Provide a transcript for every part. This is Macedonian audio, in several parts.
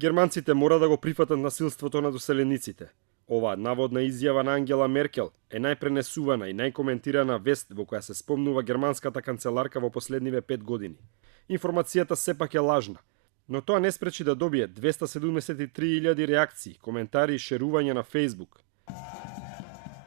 Германците мора да го прифатат насилството над уселениците. Оваа наводна изјава на Ангела Меркел е најпренесувана и најкоментирана вест во која се спомнува германската канцеларка во последниве 5 години. Информацијата сепак е лажна, но тоа не спречи да добие 273.000 реакции, коментари и шерувања на Facebook.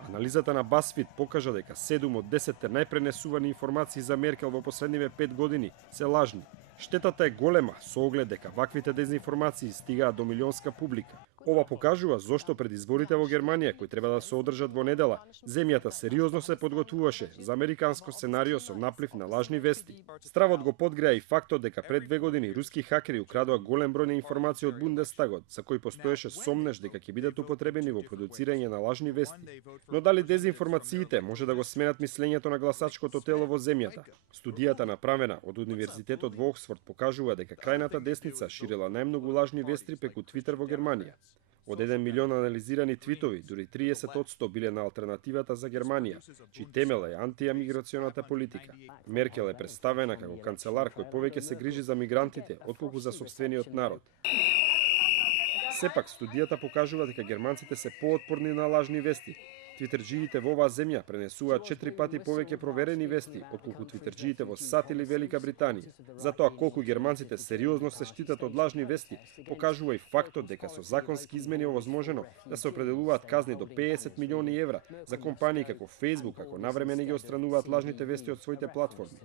Анализата на BuzzFeed покажа дека 7 од 10 најпренесувани информации за Меркел во последниве 5 години се лажни. Штетата е голема со оглед дека ваквите дезинформации стигаат до милионска публика. Ова покажува зошто пред изборите во Германија, кои треба да се одржат во недела, земјата сериозно се подготвуваше за американско сценарио со наплив на лажни вести. Стравот го подгреа и фактот дека пред 2 години руски хакери украдоа голем број на информации од Бундестагот, за кои постоеше сомнеж дека ќе бидат употребени во продуцирање на лажни вести. Но дали дезинформациите може да го сменат мислењето на гласачкото тело во земјата? Студијата направена од Универзитетот во Оксфорд покажува дека крајната десница ширила најмногу лажни вести преку Твитер во Германија. Од 1 милион анализирани твитови, дури 30% биле на алтернативата за Германија, чиј темел е антиемиграционата политика. Меркел е представена како канцелар кој повеќе се грижи за мигрантите, отколку за сопствениот народ. Сепак, студијата покажува дека германците се поотпорни на лажни вести. Твитерџиите во оваа земја пренесуваат 4 пати повеќе проверени вести, отколку твитерџиите во САД или Велика Британија. Затоа колку германците сериозно се штитат од лажни вести, покажува и фактот дека со законски измени овозможено да се определуваат казни до 50 милиони евра за компании како Facebook, ако навреме не ги отстрануваат лажните вести од своите платформи.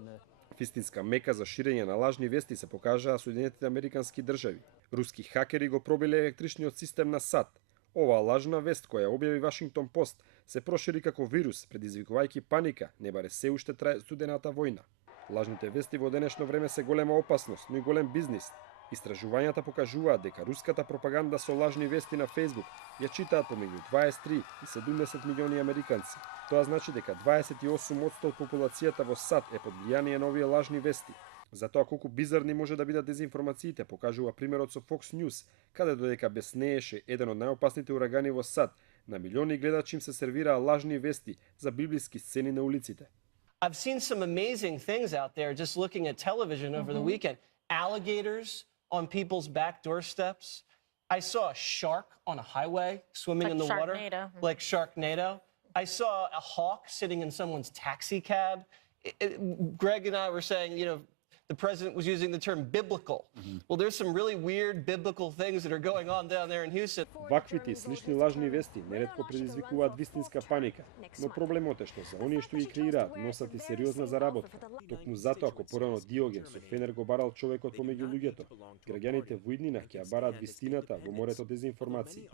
Вистинска мека за ширење на лажни вести се покажаа Соединетите Американски држави. Руски хакери го пробиле електричниот систем на САД. Оваа лажна вест која објави Вашингтон Пост се прошири како вирус, предизвикувајќи паника, не баре се уште трае студената војна. Лажните вести во денешно време се голема опасност, но и голем бизнис. Истражувањата покажуваат дека руската пропаганда со лажни вести на Facebook ја читаат помеѓу 23 и 70 милиони американци. Тоа значи дека 28% од популацијата во САД е под влијание на овие лажни вести. Затоа колку бизарни може да бидат дезинформациите, покажува примерот со Fox News, каде додека беснееше еден од најопасните урагани во САД, на милиони гледачи им се сервираа лажни вести за библиски сцени на улиците. I've seen some amazing things out there just looking at television over the weekend. Alligators on people's back doorsteps. I saw a shark on a highway swimming Like in the water. Sharknado. Like Sharknado. I saw a hawk sitting in someone's taxi cab. Greg and I were saying, the president was using the term biblical. Well, there's some really weird biblical things that are going on down there in Houston. Ваквите и слични лажни вести неретко предизвикуваат вистинска паника, но проблемот е што за оние што ги креираат носат и сериозна заработка. Токму затоа ако порано Диоген со фенер го барал човекот помеѓу луѓето, граѓаните во иднина ќе ја бараат вистината во морето дезинформации.